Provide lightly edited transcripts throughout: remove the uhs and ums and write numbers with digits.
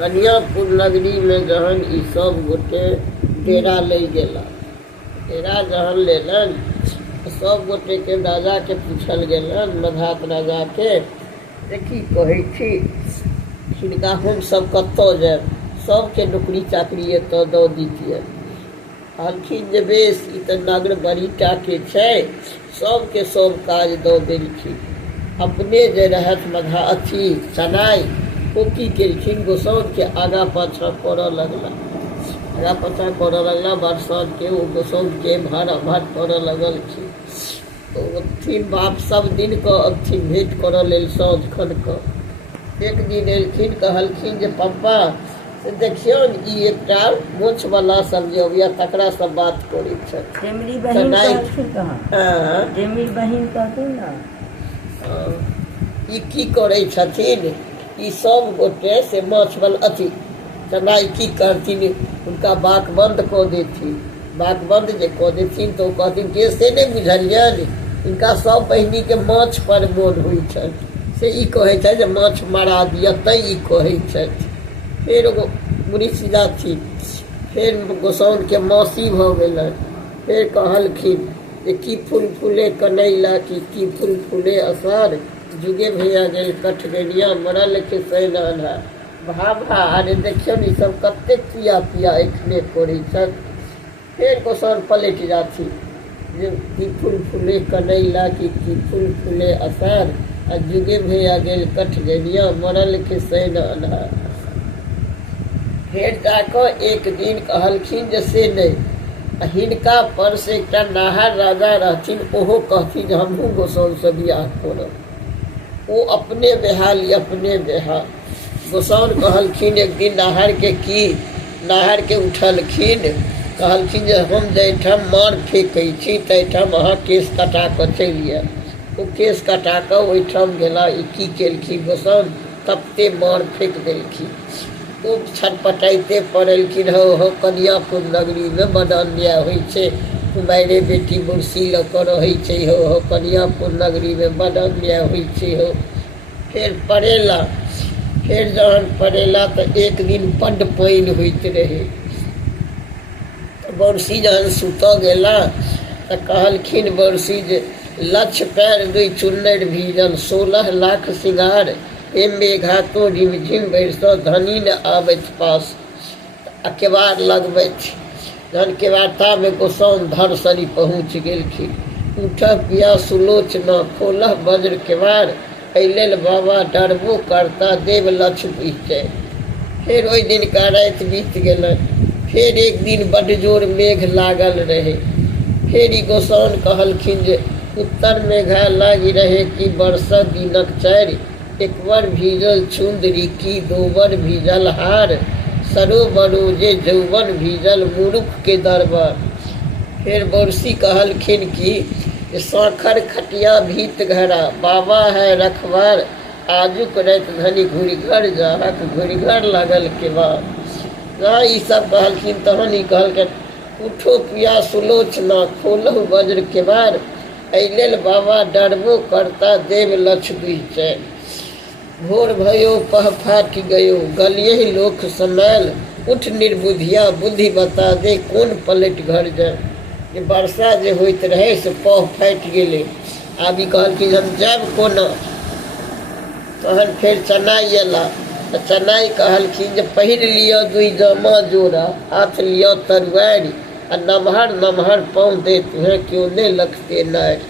कन्यापुर नगरी में जहन ई सब गोटे डेरा ले गेला। डेरा जहन लेलन सब गोटे के राजा के पूछल गेलन, मधात राजा के देखी कहे छी हिनका हम सब कत्तौ जाए, सबके नौकरी चाकरी एतऽ दऽ दीतिए। कहलखिन जे बेस ई तऽ नगर बड़ीटा के छै, सबके सब काज दऽ देलखिन। अपने जे रहत मधा अथी सनाइ ओ की केलखिन, गोसाउन के आगा पाछा करऽ लगला। आगा पाछा करऽ लगला, बरसात के ओ गोसाउन के भाड़ा भाट करऽ लगलखिन। अथिन बाप सब दिन के अथिन भेंट करऽ लेल साँझ खन कऽ। एक दिन एलखिन, कहलखिन जे पप्पा से देखियौ ई एकटा मोछ वाला सब जे अबैया तकरा सब बात करै छथि। टेमरी बहिन कहलखिन कहाँ? टेमरी बहिन कहथिन ना। ई की करै छथिन, ई सब गोटे से माछ वाला अथी चनाई की करथिन, उनका बाक बंद कऽ देथिन। बाक बंद जे कऽ देथिन तऽ ओ कहथिन के से नहि बुझलियनि, इनका सब बहिनी के माछ पर मोन होइ छनि, से ई कहै छै जे माछ मारा दिअ तैं ई कहै छथि। फेर वृक्ष जाथिन, फेर गोसाउन के मौसी भऽ गेलनि। फेर कहलखिन जे की फूल फूले कनैला की फूल फूले असार, जुगे भैया गेल कठगनिया मरल के सैन अन्हार। भाभा अरे देखियौ ई सब कतेक पिया पिया एखने करै छथि। फेर गोसाउन पलटि जाथिन जे की फूल फूले कनैला की फूल फूले असार, आ जुगे भैया गेल कठगनिया मरल के सैन अन्हार। फेर जाकऽ एक दिन कहलखिन जे से नहि, हिनका पर से एकटा नाहर राजा रहथिन, ओहो कहथिन जे हमहूँ गोसाउन से बियाह करब। ओ अपने बेहाली अपने बेहाल। गोसाउन कहलखिन एक दिन नाहर के की, नाहर के उठलखिन, कहलखिन जे हम जाहिठाम मार फेंकै छी ताहिठाम अहाँ केस कटा कऽ चलि आयब। ओ केस कटा कऽ ओहिठाम गेला। ई की केलखिन गोसाउन, तपते मार फेंक देलखिन। ओ छटपटाइते पड़लखिन, हो कन्यापुर नगरी में बड़ अन्याय होइ छै, कुमारे बेटी बुरसी लऽ कऽ रहै छै, हो कन्यापुर नगरी में बड़ अन्याय होइ छै हो। फेर पड़ेला, फेर जहन पड़ेला तऽ एक दिन बड्ड पानि होइत रहै। बरसी जहन सुतऽ गेला तऽ कहलखिन बरसी जे लक्ष्य पैर दुइ चुन्नरि भीजल, 16 लाख सिंगार, मेघातो रिमझिम बरसऽ धनी न आबैत पास। आ केवाड़ लगबैत जहन केवाड़ता में गोसाउन धरसरी पहुँच गेलखिन। उठऽ पिया सुलोचना, खोलह वज्र केवाड़, एहि लेल बाबा डरबो करता देव लक्ष्य बुझतै। फेर ओहि दिन का राति बीत गेलनि। फेर एक दिन बड्ड जोर मेघ लागल रहे। फेर ई गोसाउन कहलखिन जे उत्तर मेघा लागि रहे कि बरसऽ दिनक 4, एकबर भीजल चुंदरी की दोबर भीजल हार, सरोबरो जे जौवन भीजल मूर्ख के दरबार। फिर बरसी कहलखिन कि साखर खटिया भीत घरा, बाबा है रखवार, आजुक राति धनी घुड़घर जाहक घुड़घर लगल के बाद। ई सब कहलखिन। तहन ई कहलखिन उठो पिया सुलोचना, खोलहु वज्र के बार, एहि लेल बाबा डरबो करता देव लक्ष्य बुझतै। भोर भयो पह फाटि गयो, गलिए लोक समैल, उठ निर्बुधिया बुद्धि बता दे, कोन पलट घर जाए। जे वर्षा जे होइत रहे से पह फाटि गेलै। आब ई कहलखिन हम जायब कोना। तहन फेर चनाइ अयला तऽ चनाइ कहलखिन जे पहिर लिअ 2 जामा जोड़ा, हाथ लिअ तरुआरि, आ नमहर नमहर पाँव दे तुहेँ केओ नहि लखते नारि।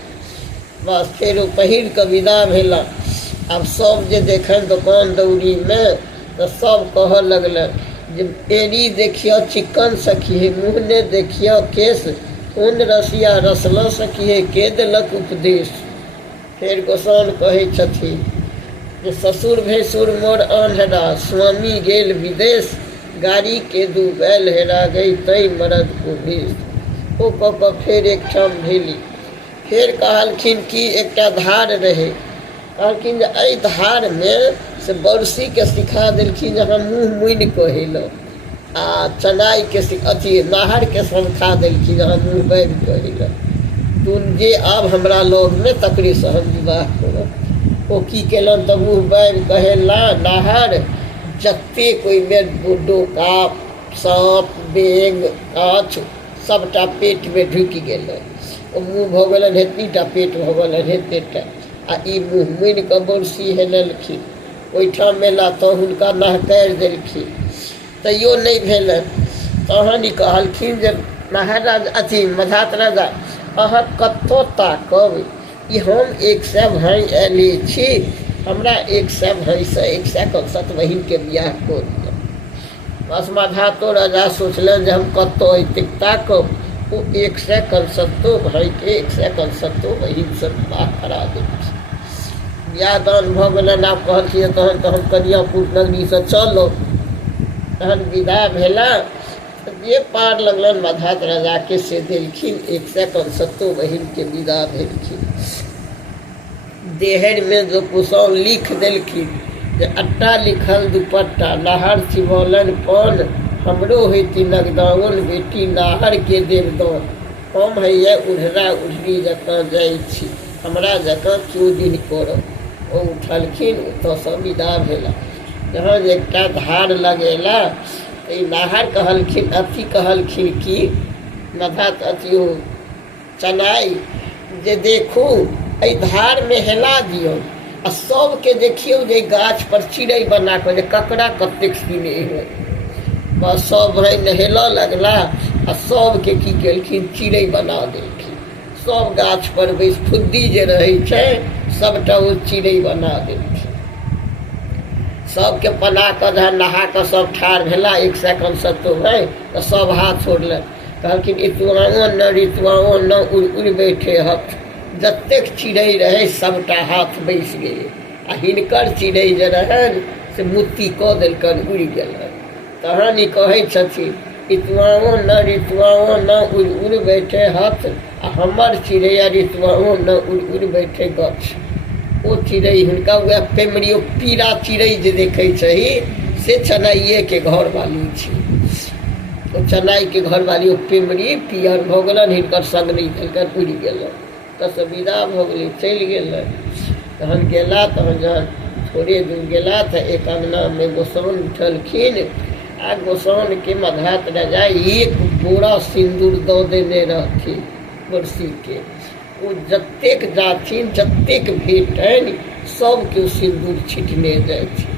बस फेर ओ पहिर कऽ विदा भेला। आब सब जे देखनि दोकान दौरी में तऽ सब कहऽ लगलनि जे एड़ी देखियौ चिक्कन सखिए, मुँह ने देखियौ केस, कोन रसिया रसला सखिए, के देलक उपदेश। फेर गोसाउन कहै छथिन जे ससुर भैंसुर मोर आन्हरा, स्वामी गेल विदेश, गाड़ी के 2 बैल हेरा गई तै मरद को भेष। ओ कऽ कऽ फेर एकठाम भेली। फेर कहलखिन कि एकटा धार रहे। कहलखिन जे एहि धार में से बरसी के सिखा देलखिन जे हम मुँह मुनि कऽ हेलऽ, आ चनाइ के अथी नाहर के सिखा देलखिन जे हम मुँह बाबि कऽ हेलऽ। तू जे आब हमरा लग में तकरे से हम विवाह करब। ओ की केलनि तऽ मुँह बाबि कऽ हेलला नाहर, जतेक ओहिमे डोका साँप बेग काछ सबटा पेट में ढुकि गेलै। ओ मुँह भऽ गेलनि हेतनीटा, पेट भऽ गेलनि हेतेटा। आ ई मुँह मुनि कऽ बरसी हेललखिन ओहिठाम मेला, तऽ हुनका नहकारि देलखिन, तैयो नहि भेलनि। तहन ई कहलखिन जे महाराज अथी मझात राजा, अहाँ कतऽ ताकब, ई हम 100 भाइ आयले छी, हमरा 100 भाइसँ 100 कंसत बहिनके बियाह कऽ दिअ। बस मझातो राजा सोचलनि जे हम कतऽ एतेक ताकब, ओ 100 कंसतो भाइके 100 कंसतो बहिनसँ बियाह करा देलखिन। बियाह दान भऽ गेलनि। आब कहलखिन तहन तऽ हम कनियापुर नगरीसँ चलब। तहन विदा भेला, जे पार लगलनि मझात राजाके से देलखिन, 100 कंसतो बहिनके विदा भेलखिन। देहरिमे जो कुशल लिख देलखिन जे अट्टा लिखल दुपट्टा, नाहर चिबौलनि पान, हमरो होती नगदाओन बेटी नाहरके देवदान। हम हैया उढ़रा उढ़री जकाँ जाइ छी, हमरा जकाँ केओ दिन करब। ओ उठलखिन, ओतऽसँ विदा भेला। जहन एकटा धार लगेला, ई नाहर कहलखिन, अथी कहलखिन कि मझात अथी ओ चनाइ जे देखू एहि धारमे हेला दियौ, आ सबके देखियौ जे गाछ पर चिड़ै बना कऽ जे ककरा कतेक स्नेह होइ। बस सब भाइ नहेलऽ लगला, आ सबके की केलखिन, चिड़ै बना देलखिन। सब गाछ पर बैस, फुद्दी जे रहै छै सबटा ओ चिड़ै बना देलखिन। सबके बना कऽ जहन नहा कऽ सब ठाढ़ भेला, 100 कंसतो भाइ, तऽ सब हाथ छोड़लनि, कहलखिन इतुआओ न ऋतुआओ न उड़ि उड़ि बैठे हथ। जतेक चिड़ै रहै सबटा हाथ बैसि गेलै, आ हिनकर चिड़ै जे रहनि से मुत्ती कऽ देलकनि, उड़ि गेलनि। तहन ई कहै छथिन, इतुआओ न ऋतुआओ न उड़ि उड़ि बैठे हथ, आ हमर चिड़ैया ऋतुआओ न उड़ि उड़ि बैठे गछ। ओ चिड़ै हुनका वएह पेमरी, ओ पीरा चिड़ै जे देखै छही से चनाइएके घरवाली छी। ओ चनाइके घरवाली ओ पेमरी पियर भऽ गेलनि, हिनकर संग नहि देलकनि, उड़ि गेलनि। तसँ विदा भऽ गेलै, चलि गेलनि। तहन गेला, तहन जहन थोड़े दूर गेला तऽ एक अङ्गनामे गोसाउन उठलखिन, आ गोसाउनके मझात राजा 1 बोरा सिन्दूर दऽ देने रहथिन बरसीके। ओ जतेक जाथिन, जतेक भेटनि, सबके ओ सिन्दूर छिटने जाइ छै।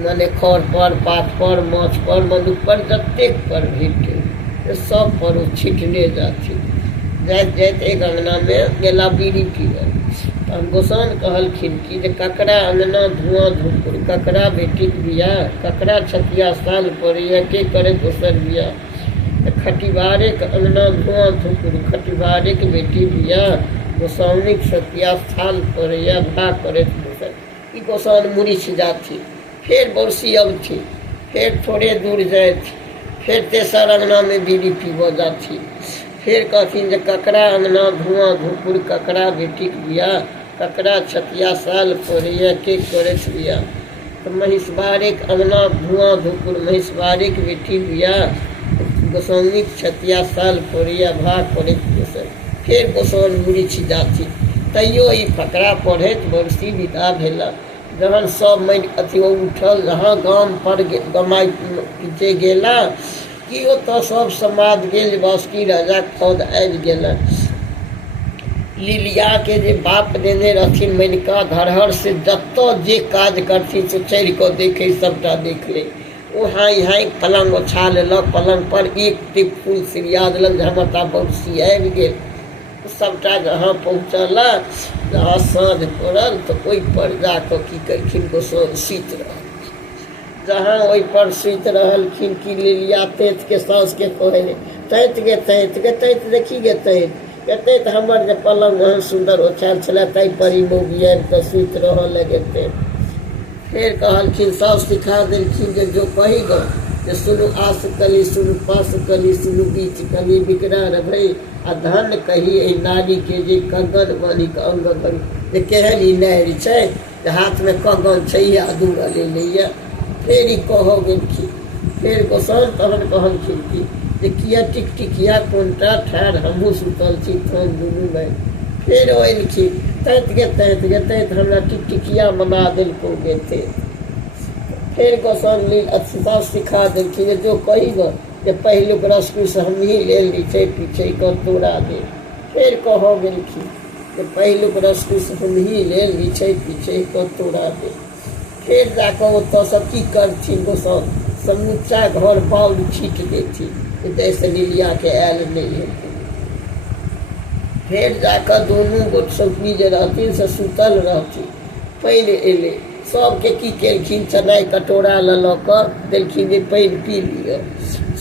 मने खर पर, पात पर, माछ पर, मनुख पर, जतेक पर भेटै सब पर ओ छिटने जाथिन। जाइत जाइत एक अङ्गनामे गेला बीड़ी पीबऽ। तहन गोसाउन कहलखिन कि जे ककरा अङ्गना धुआँ धुकुर, ककरा बेटीके बियाह, ककरा छतिया साल पड़ैया, के करे दोसर बियाह। खटिवारेके अङ्गना धुआँ धुकुर, खटिवारेके बेटी बियाह, गोसाउनिक छतिया साल पड़ैया, भा करे दोसर। ई गोसाउन मुरिछ जाथिन, फेर बरसी अबथिन, फेर थोड़े दूर जाइत, फेर तेसर अङ्गनामे बीड़ी पीबऽ जाथिन। फेर कहथिन जे ककरा अङ्गना धुआँ धुकुर, ककरा बेटीके बियाह, ककरा छतिया साल पड़ैया, के करैत बियाह। तऽ महिषवारेके अङ्गना धुआँ धुकुर, महिषवारेके बेटी बियाह, गोसाउनिक छतिया साल पड़ैया, भा करैत दोसर। फेर गोसाउन मुरिछ जाथिन, तैयो ई फकरा पढ़ैत बरसी विदा भेला। जहन सब मानि अथी उठल, जहाँ गाम पर गमाइ पीछे गेला कि ओतऽ सब समाज गेल, बासुकी राजा खुद आबि गेलनि। लिलियाके जे बाप देने रहथिन मेनका धरहर, से जतऽ जे काज करथिन से चढ़ि कऽ देखै, सबटा देख ले। ओ हाइ हाइ पलङ्ग ओछा लेलक, पलङ्ग पर एक टिप फूल सिरिया देलक जे हमर ता बरसी आबि गेल। सबटा जहाँ पहुँचला, जहाँ साँझ पड़ल तऽ ओहिपर जा कऽ की केलखिन, गोसाउन सुति रहल। जहाँ ओहिपर सुति रहलखिन कि लिलिया तैंतके साउसके कहै, तैंत गे तैंत गे तैंत, देखी गे तैंत हमर जे पलङ्ग ओहन सुन्दर ओछायल छलै, ताहि पर ई मौगी आबि कऽ सुति रहऽ लगेतै। फेर कहलखिन, साउस सिखा देलखिन जे जो कही गो जे सुनु आस कली, सुनु पास कली, सुनु बीच कली, बिकरार भई, आ धन कही एहि नारीके जे कगन बानिक अंग भरी। जे केहन ई नारि छै जे हाथमे कगन छै, आ दूर लेलैया। फेर ई कहऽ गेलखिन, फेर गोसाउन तहन कहलखिन कि जे किया टिकटिकिया कोनटा ठाढ़, हमहूँ सुतल छी थान दुनू भाइ। फेर एलखिन, तैंत गे तैंत गे तैंत, हमरा टिकटिकिया मना देलकौ गे तैंत। फिर गोसाउन ली अच्छा सिखा देलखिन जो कही गो जे पहिलुक रसकुश हम ही ले ली छै पीछे को तोड़ा दे। फिर कह गेलखिन जे पहिलुक रसकुश हम ही ले ली छै पीछे को तोड़ा दे। फिर जाकर ओतऽ सब की करथिन गोसाउन समूचा घर बाउल छीट देथिन जैसे लिलिया के आयल नहीं है। फिर जाकर दोनों गोट सौतनी जे रहथिन से सुतल रहथिन। पानि एलै सबके की केलखिन चनाइ कटोरा लऽ कऽ देलखिन जे पानि पी लिअ।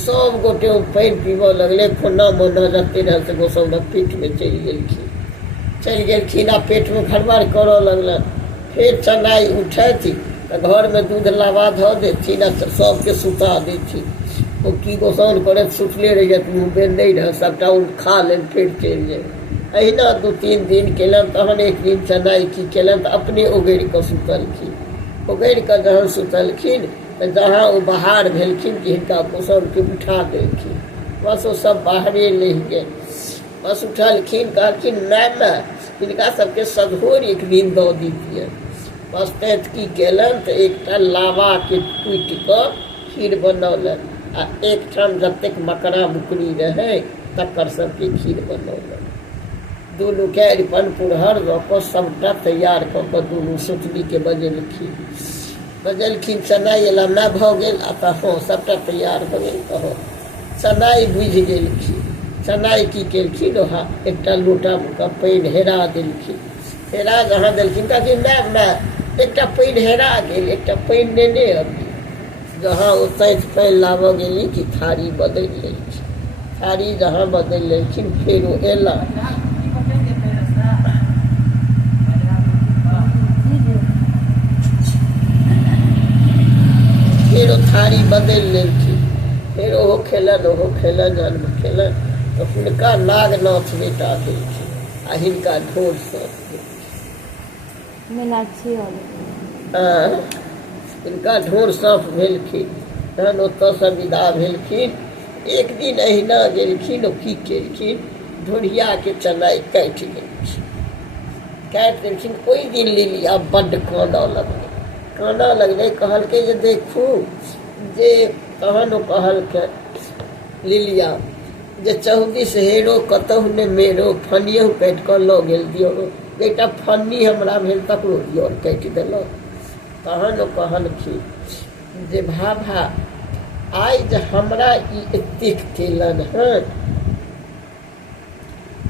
सब गोटे पानि पीबऽ लगलै। कोना मोना जते रहल से गोसाउनक पेटमे चलि गेलखिन आ पेटमे खड़बड़ करऽ लगलन। फिर चनाइ उठैथिन तऽ घरमे दूध लाबा धऽ देथिन आ सबके सुता देथिन। ओ की गोसाउन करैत सुतले रहि जाइत मुँह नहि रह सबटा ओ खा लेन फिर चलि जाए। अहिना 2-3 दिन केलन। तहन एक दिन चनाइ की केलन तऽ अपने ओगरि कऽ सुतलखिन। ओगरि कऽ जहन सुतलखिन तऽ जहाँ ओ बाहर भेलखिन कि हिनका गोसाउनके उठा देलखिन। बस ओ सब बाहरे रहि गेल। बस उठलखिन कहलखिन माय हिनका सबके सधोर एक दिन दऽ दीजिए। बस तैत की केलन तऽ एकटा लावाके कुटि कऽ खीर बनौलन आ एकठाम जतेक मकड़ा मुकरी रहै तकर सबके खीर बनौलन। दुनू के अरिपन पुरहर दऽ कऽ सबटा तैयार कऽ कऽ दुनू सोतनीके बजेलखिन चनाइ एला माय भऽ गेल आ तऽ हँ सबटा तैयार भऽ गेल। कहो चनाइ बुझि गेलखिन। चनाइ की केलखिन ओहा एकटा लोटाके पानि हेरा देलखिन। हेरा जहाँ देलखिन कहलखिन माय एकटा पानि हेरा गेल एकटा पानि नेने अबी। जहाँ ओ तैत पानि लाबऽ गेली कि थारी बदलि लेलखिन। थारी जहाँ बदलि लेलखिन फेर ओ एला। फिर ओ थारी बदलि लेलखिन। फिर ओहो खेलन जन्म खेलन तऽ हुनका नागनाथ बेटा देलखिन आ हिनका ढोर साँप हिनका ढोर साँप भेलखिन। तहन ओतऽसँ विदा भेलखिन। एक दिन अहिना गेलखिन। ओ की केलखिन ढोरियाके चनाइ काटि देलखिन। ओहि दिन लिलिया बड्ड कानऽ लगलै। कहलकै जे देखू जे तहन ओ कहलकै लिलिया जे 24 हेरो कतहु ने मेरो फनियो काटि कऽ लऽ गेल दियौ। एकटा फन्नी हमरा भेल तकरो दियौ काटि देलक। तहन ओ कहलखिन जे भाभा आइ जे हमरा ई एतेक केलन हँ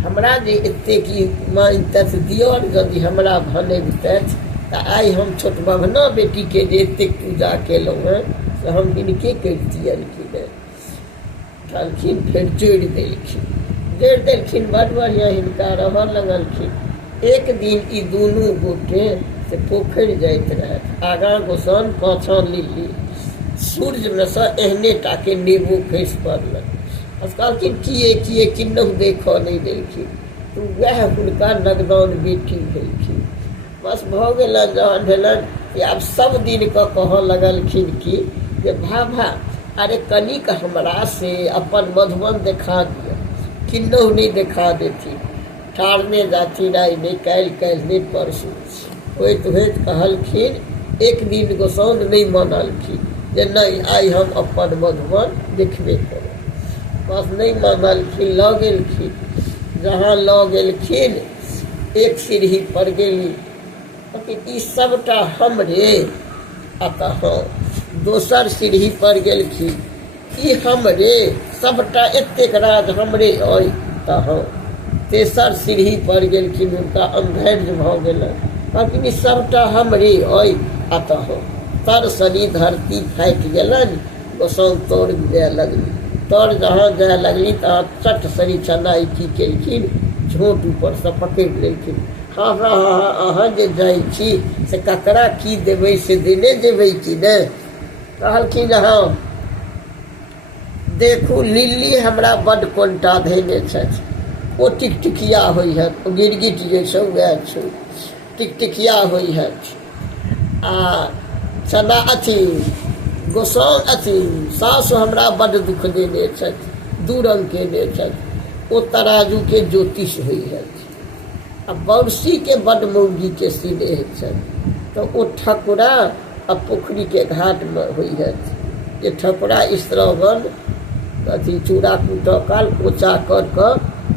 हमरा जे एतेक ई मानितथि दियौर यदि हमरा भनबितथि तऽ आइ हम छोट बभना बेटीके जे एतेक पूजा केलहुँ हँ से हम हिनके करितियनि कि नहि। कहलखिन फेर जोड़ि देलखिन बड़ बढ़िआँ हिनका रहऽ लगलखिन। एक दिन ई दुनू गोटे से पोखरि जाइत रहथि। आगाँ गोसाउन पाछाँ लिल्ली। सूर्यमे सँ एहने टाके नेबो खसि पड़लनि। बस कहलखिन किए किन्नहु देखऽ नहि देलखिन। तऽ वएह हुनका नगदान बेटी भेलखिन। बस भऽ गेलनि। जहन भेलनि कि आब सब दिनके कहऽ लगलखिन कि जे भाभा अरे कनिक हमरा से अपन मधुबन देखा दिअ। किन्नहु नहि देखा देथिन। ठाढ़ने जाथिन आइ नहि काल्हि नहि परसू। होइत कहलखिन एक दिन गोसाउन नहि मानलखिन जे नहीं आइ हम अपन मधुबन देखबे करब। बस नहीं मानलखिन। लऽ गेलखिन। जहाँ लऽ गेलखिन एक सीढ़ी पर गेली ई सबटा हमरे। अतः दोसर सीढ़ी पर गेलखिन ई हमरे सबटा एतेक राज हमरे अइ। तऽ तेसर सीढ़ी पर गेलखिन। हुनका अंधैर्य भऽ गेलनि। कहलखिन ई सबटा हमरे अइ। अतः तर सनी धरती फाटि गेलनि। गोसाउन तर जाय लगली। तर जहाँ जाय लगली तहाँ चट सनी चनाइ की केलखिन झोंट ऊपरसँ पकड़ि लेलखिन। हाँ अहाँ जे जाइ छी से ककरा की देबै से देने जेबै कि नहि। कहलखिन हाँ देखू लिल्ली हमरा बड्ड कोनटा धैने छथि। ओ टिकटिकिया होइ हत। ओ गिरगिट जे छै वएह छै टिकटिकिया होइ हत। आ चना अथी गोसाउन सासु हमरा बड्ड दुख देने छथि। 2 रंग केने छथि। ओ तराजूके ज्योतिष होइ हत। आ बरसीके बड्ड मौगीके स्नेह छनि। तऽ ओ ठकुरा अब पोखरी के घाट में हुई है जे ठकुरा स्त्रवन अथी चूड़ा कूट काल कोचा कर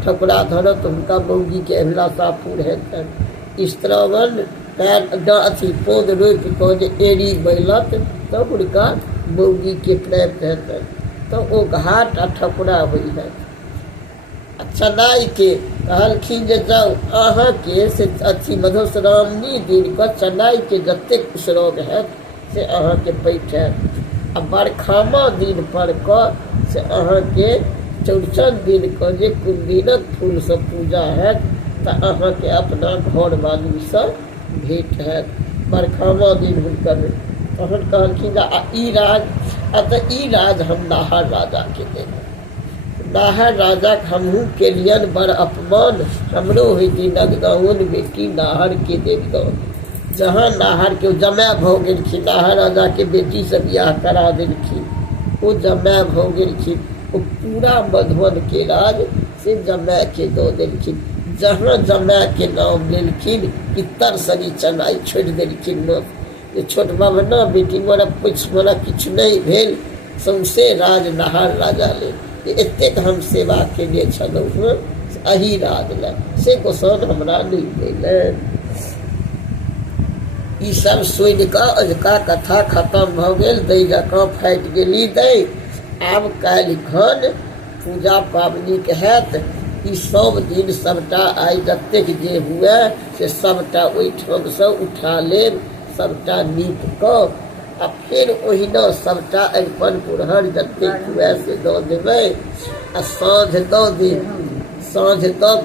ठकुरा धरत हुनका मौगी के अभिलाषा पूर्ण हेतनि स्त्रवन पैर अथी पोद रोपि कऽ जे एड़ी बैलत तब हुनका मौगी के प्राप्त हेतनि तो वो घाट आ ठकुरा हुई है। चनाई के कहलखिन जे जाउ अहाँके से अथी मधुश्रावणी दिन के चनाई के जतेक कुशरोग हैत से अहाँके पैठत आ बरखामा दिन पर से अहाँके चौड़चन दिन के जे कुंदिनक फूल से पूजा हैत तऽ अहाँके अपना घर वाली से भेंट हैत बरखामा दिन हुनकर। तहन कहलखिन ई राज हम नाहर राजा के देब नाहर राजा हमहूँ के लियन बड़ अपमान हमरो होती नगदौन बेटी नाहर के देव जहाँ नाहर के जमै भऽ गेलखिन नाहर राजा के बेटी से बियाह करा देलखिन वो जमै भऽ गेलखिन वो पूरा मधुबन के राज से जमै के दऽ देलखिन जहाँ जमै के नाम लेलखिन पितर सनी चनाई छोड़ देलखिन मत छोट बाबना बेटी मोरा पुछ मोरा किछु नहीं भेल सौंसे राज नाहर राजा ले एतेक हम सेवा केने छलहुँ हँ अही राज ले से गोसाउन हमरा नहीं भेल। ई सब सुनि कऽ अजुका कथा खत्म भऽ गेल दै जकाँ फाटि गेली दै आब काल्हि खन पूजा पाबनि के हैत ई सब दिन सबटा आइ जतेक जे हुए से सबटा ओहिठाम से उठा लेब सबटा नीप कऽ आ फिर ओहिना सबटा अरिपन पुरहर जतेक हुए से दऽ देबै आ साँझ दऽ देब साँझ दऽ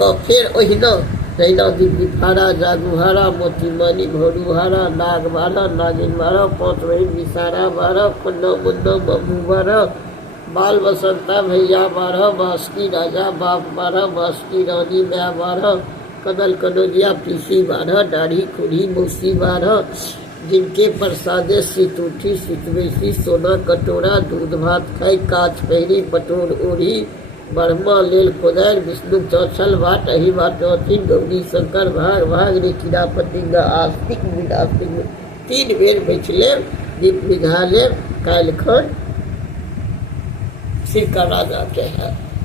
कऽ फिर ओहिना तहिना दिफारा जागुहारा मोतीमणि भोरुहारा नाग बारह नागिन बारह पाँच बहिन विषारा बारह पुन्ना मुन्ना बबू बारह बाल बसंता भैया बारह बासुकी राजा बाप बारह बासुकी रानी माँ बारह कदल कनौजिया पीसी बारह दाढ़ी खुड़ी मौसी बारह जिनके प्रसादे सित उठी सितवेसी सोना कटोरा दूध भात खाई काच पहिरी पटोर ओढ़ी ब्रह्मा लेल कोदारि विष्णु चौछल बाट अही बाट अथिन गौरी शंकर भाग भाग रे कीड़ा पतिंगा आस्तिक विनास्तिक 3 बेर बैठ लेब दीप विझा लेब काल्हि खन सिरका राजा के है।